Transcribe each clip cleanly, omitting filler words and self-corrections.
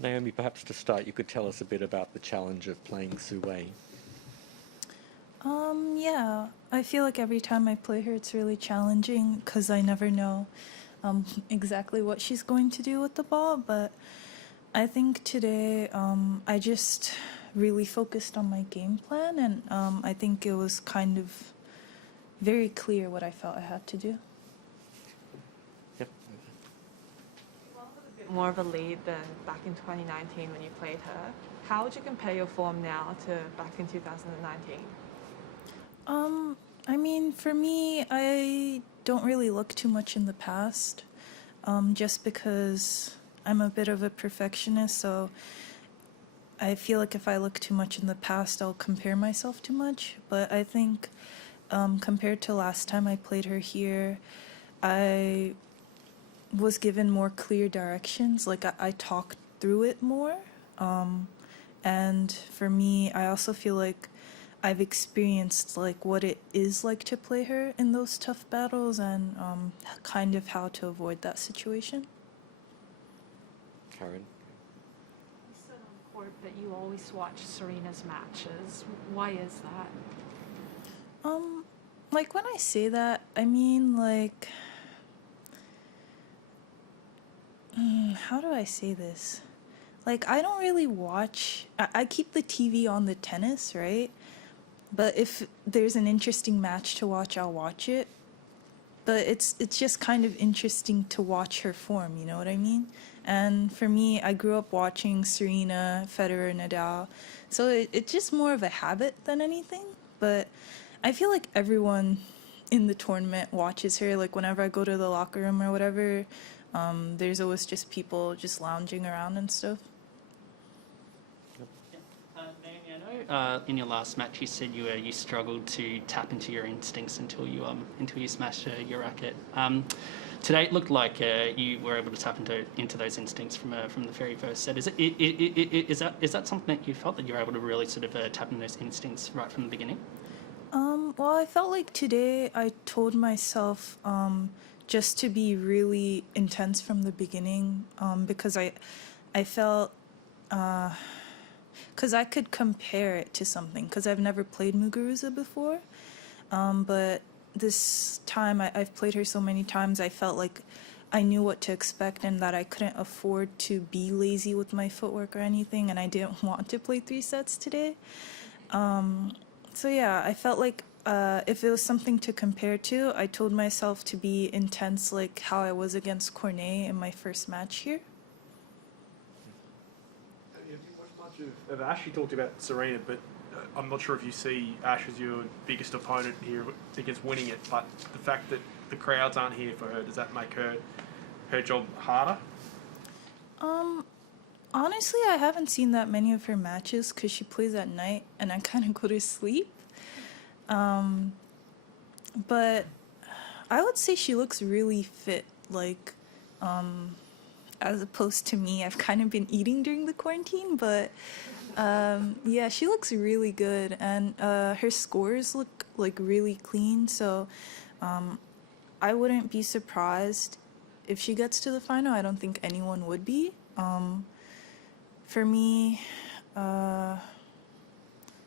Naomi, perhaps to start, you could tell us a bit about the challenge of playing Su-Wei. Yeah, I feel like every time I play her, it's really challenging because I never know exactly what she's going to do with the ball. But I think today I just really focused on my game plan, and I think it was kind of very clear what I felt I had to do. Yep. Well, with a bit more of a lead than back in 2019 when you played her. How would you compare your form now to back in 2019? I mean, for me, I don't really look too much in the past, just because I'm a bit of a perfectionist, so I feel like if I look too much in the past, I'll compare myself too much. But I think compared to last time I played her here, I was given more clear directions. Like I talked through it more. And for me, I also feel like I've experienced like what it is like to play her in those tough battles and kind of how to avoid that situation. Karen? You said on court that you always watch Serena's matches. Why is that? Like when I say that, I mean like, how do I say this? Like I don't really watch. I keep the TV on the tennis, right? But if there's an interesting match to watch, I'll watch it. But it's just kind of interesting to watch her form, you know what I mean? And for me, I grew up watching Serena, Federer, Nadal. So it's just more of a habit than anything. But I feel like everyone in the tournament watches her. Like whenever I go to the locker room or whatever, there's always just people just lounging around and stuff. Naomi, I know in your last match you said you struggled to tap into your instincts until you smashed your racket. Today it looked like you were able to tap into those instincts from the very first set. Is that something that you felt that you were able to really sort of tap into those instincts right from the beginning? Well, I felt like today I told myself just to be really intense from the beginning because I felt because I could compare it to something because I've never played Muguruza before, but this time I've played her so many times I felt like I knew what to expect and that I couldn't afford to be lazy with my footwork or anything, and I didn't want to play 3 sets today. So yeah, I felt like if it was something to compare to, I told myself to be intense like how I was against Cornet in my first match here. Have you watched much of Ash? You talked about Serena, but I'm not sure if you see Ash as your biggest opponent here against winning it, but the fact that the crowds aren't here for her, does that make her job harder? Honestly, I haven't seen that many of her matches because she plays at night and I kind of go to sleep. But I would say she looks really fit, like, as opposed to me. I've kind of been eating during the quarantine, but yeah, she looks really good, and her scores look like really clean, so I wouldn't be surprised if she gets to the final. I don't think anyone would be. For me,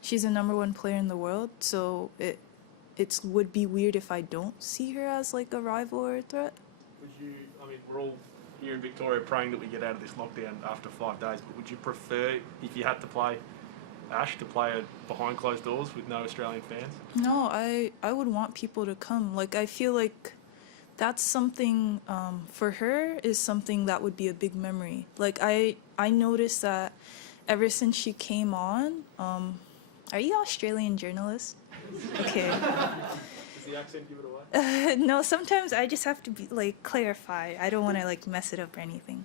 she's a #1 player in the world, so it would be weird if I don't see her as like a rival or a threat. Would you? I mean, we're all here in Victoria praying that we get out of this lockdown after 5 days. But would you prefer, if you had to play Ash, to play it behind closed doors with no Australian fans? No, I would want people to come. Like I feel like that's something for her is something that would be a big memory. Like I noticed that ever since she came on. Are you Australian journalist? Okay. Does the accent give it away? No, sometimes I just have to be like clarify. I don't want to like mess it up or anything.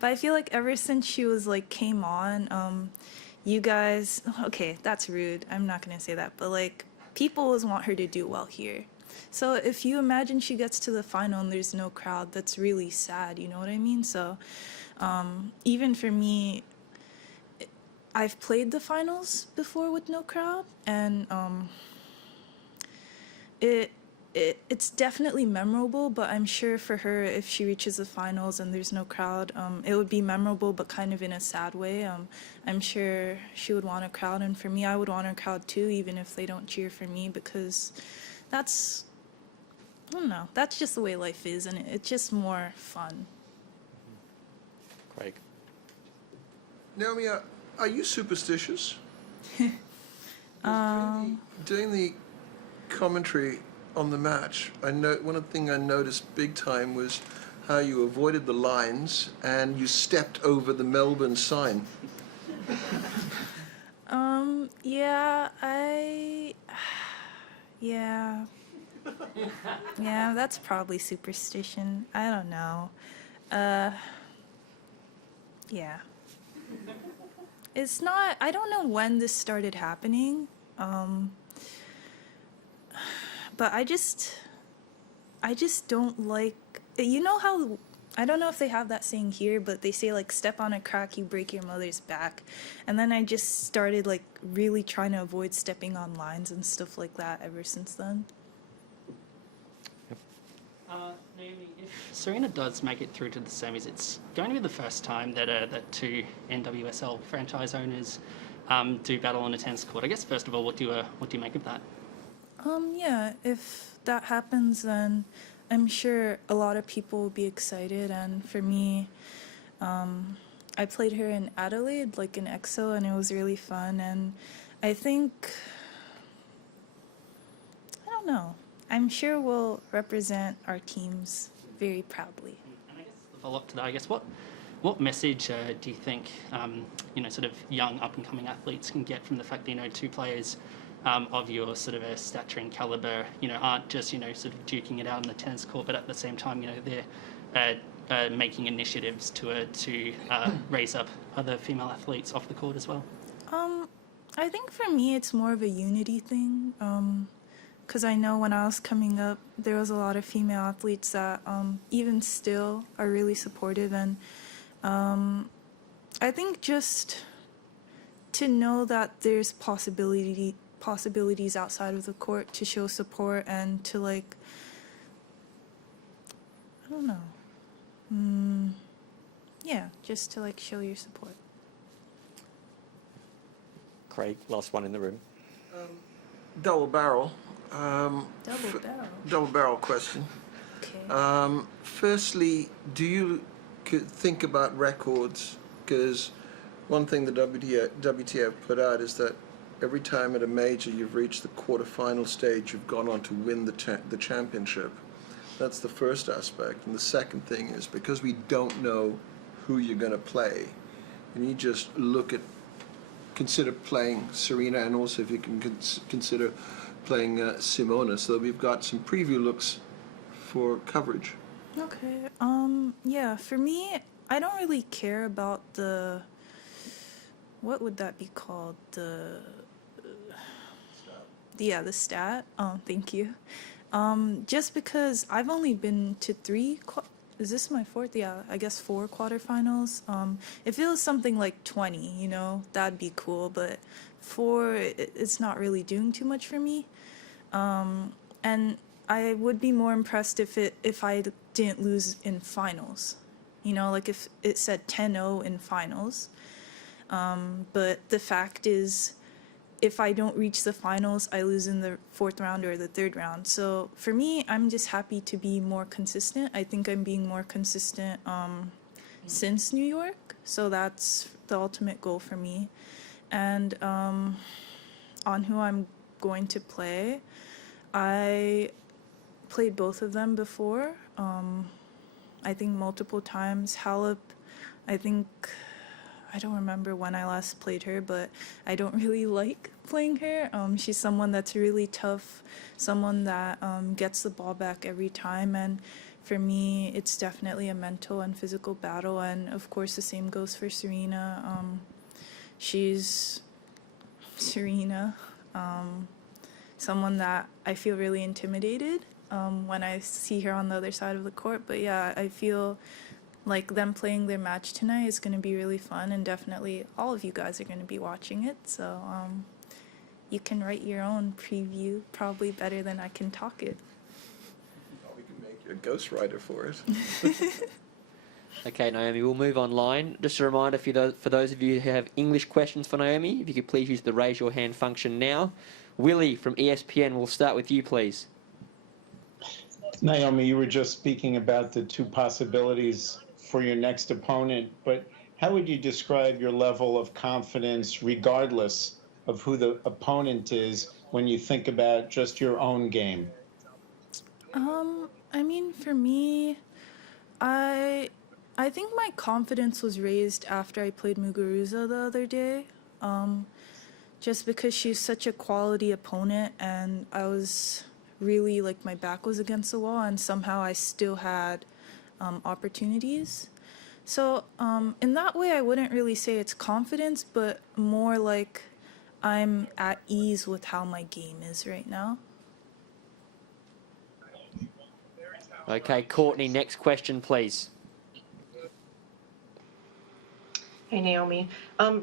But I feel like ever since she was like came on, you guys, okay, that's rude. I'm not gonna say that, but like people always want her to do well here. So if you imagine she gets to the final and there's no crowd, that's really sad. You know what I mean? So even for me, I've played the finals before with no crowd, and it it's definitely memorable, but I'm sure for her, if she reaches the finals and there's no crowd, it would be memorable, but kind of in a sad way. I'm sure she would want a crowd, and for me, I would want a crowd too, even if they don't cheer for me, because that's, I don't know, that's just the way life is, and it's just more fun. Craig. Naomi, are you superstitious? Doing the commentary on the match, I know one of the things I noticed big time was how you avoided the lines and you stepped over the Melbourne sign. Yeah, yeah. Yeah, that's probably superstition. I don't know. Yeah. It's not, I don't know when this started happening. But I just don't like, you know how, I don't know if they have that saying here, but they say like step on a crack, you break your mother's back. And then I just started like really trying to avoid stepping on lines and stuff like that ever since then. Naomi, if Serena does make it through to the semis, it's going to be the first time that that two NWSL franchise owners do battle on a tennis court. I guess first of all, what do you make of that? Yeah, if that happens, then I'm sure a lot of people will be excited. And for me, I played her in Adelaide, like in EXO, and it was really fun. And I think, I don't know, I'm sure we'll represent our teams very proudly. And I guess the follow-up to that, I guess, what message do you think, sort of young up-and-coming athletes can get from the fact that, two players of your sort of a stature and caliber, aren't just, sort of duking it out on the tennis court, but at the same time, they're making initiatives to raise up other female athletes off the court as well? I think for me, it's more of a unity thing. Because I know when I was coming up, there was a lot of female athletes that even still are really supportive. And I think just to know that there's possibilities outside of the court to show support and to, like, I don't know. Yeah, just to, like, show your support. Craig, last one in the room. Double barrel. Double barrel. Double barrel question. Okay. Firstly, do you think about records? Because one thing the WTA put out is that every time at a major you've reached the quarterfinal stage, you've gone on to win the championship. That's the first aspect. And the second thing is, because we don't know who you're going to play, and you just consider playing Serena, and also if you can consider playing Simona. So we've got some preview looks for coverage. Okay. Yeah, for me, I don't really care about what would that be called? The stat. Thank you. Just because I've only been to is this my fourth? Yeah, I guess 4 quarterfinals. If it was something like 20, that'd be cool, but 4, it's not really doing too much for me. And I would be more impressed if I didn't lose in finals. Like if it said 10-0 in finals. But the fact is, if I don't reach the finals, I lose in the 4th round or the 3rd round. So for me, I'm just happy to be more consistent. I think I'm being more consistent since New York. So that's the ultimate goal for me. And on who I'm going to play, I played both of them before. I think multiple times. Halep, I don't remember when I last played her, but I don't really like playing her. She's someone that's really tough, someone that gets the ball back every time, and for me, it's definitely a mental and physical battle, and of course the same goes for Serena. She's Serena, someone that I feel really intimidated when I see her on the other side of the court, but yeah, I feel like them playing their match tonight is going to be really fun, and definitely all of you guys are going to be watching it, so you can write your own preview probably better than I can talk it. a ghostwriter for it. Okay, Naomi, we'll move online. Just a reminder for those of you who have English questions for Naomi, if you could please use the raise your hand function now. Willie from ESPN, we'll start with you, please. Naomi, you were just speaking about the two possibilities for your next opponent, but how would you describe your level of confidence regardless of who the opponent is when you think about just your own game? I mean, for me, I think my confidence was raised after I played Muguruza the other day. Just because she's such a quality opponent, and I was really, like, my back was against the wall, and somehow I still had opportunities. So in that way, I wouldn't really say it's confidence, but more like I'm at ease with how my game is right now. Okay, Courtney, next question, please. Hey Naomi,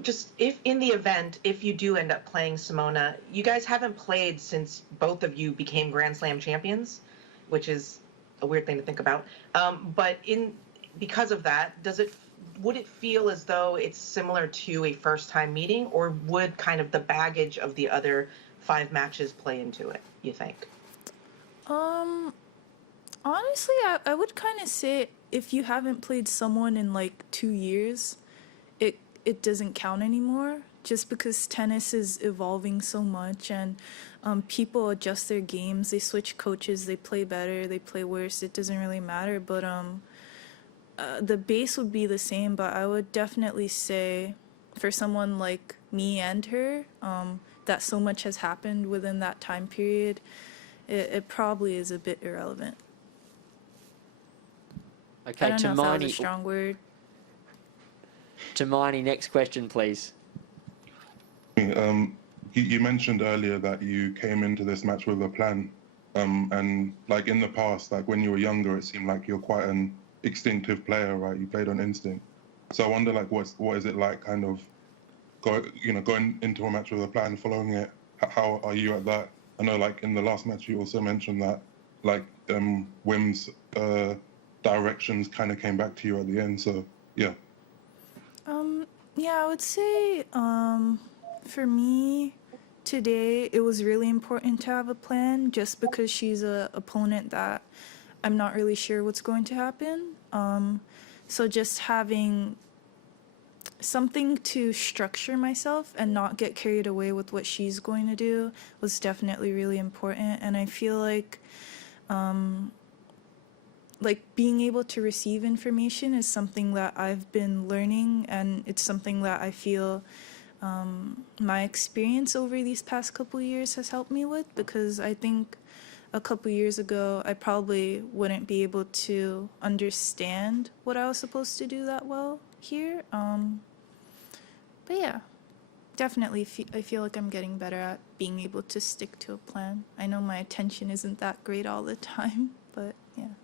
just if in the event, if you do end up playing Simona, you guys haven't played since both of you became Grand Slam champions, which is a weird thing to think about. But because of that, would it feel as though it's similar to a first-time meeting, or would kind of the baggage of the other 5 matches play into it, you think? Honestly, I would kind of say if you haven't played someone in like 2 years, it doesn't count anymore, just because tennis is evolving so much, and people adjust their games, they switch coaches, they play better, they play worse, it doesn't really matter. But the base would be the same, but I would definitely say for someone like me and her, that so much has happened within that time period, it probably is a bit irrelevant. Okay, I don't know if that was a Tamani, strong word. Tamani, next question, please. You mentioned earlier that you came into this match with a plan, and like in the past, like when you were younger, it seemed like you're quite an instinctive player, right? You played on instinct. So I wonder, like, what is it like, kind of, going into a match with a plan, following it? How are you at that? I know, like in the last match, you also mentioned that, like, Wim's directions kind of came back to you at the end. So yeah. Yeah, I would say for me today it was really important to have a plan, just because she's a opponent that I'm not really sure what's going to happen. So just having something to structure myself and not get carried away with what she's going to do was definitely really important. And I feel like being able to receive information is something that I've been learning, and it's something that I feel my experience over these past couple years has helped me with, because I think a couple years ago I probably wouldn't be able to understand what I was supposed to do that well here. But yeah, definitely I feel like I'm getting better at being able to stick to a plan. I know my attention isn't that great all the time, but yeah.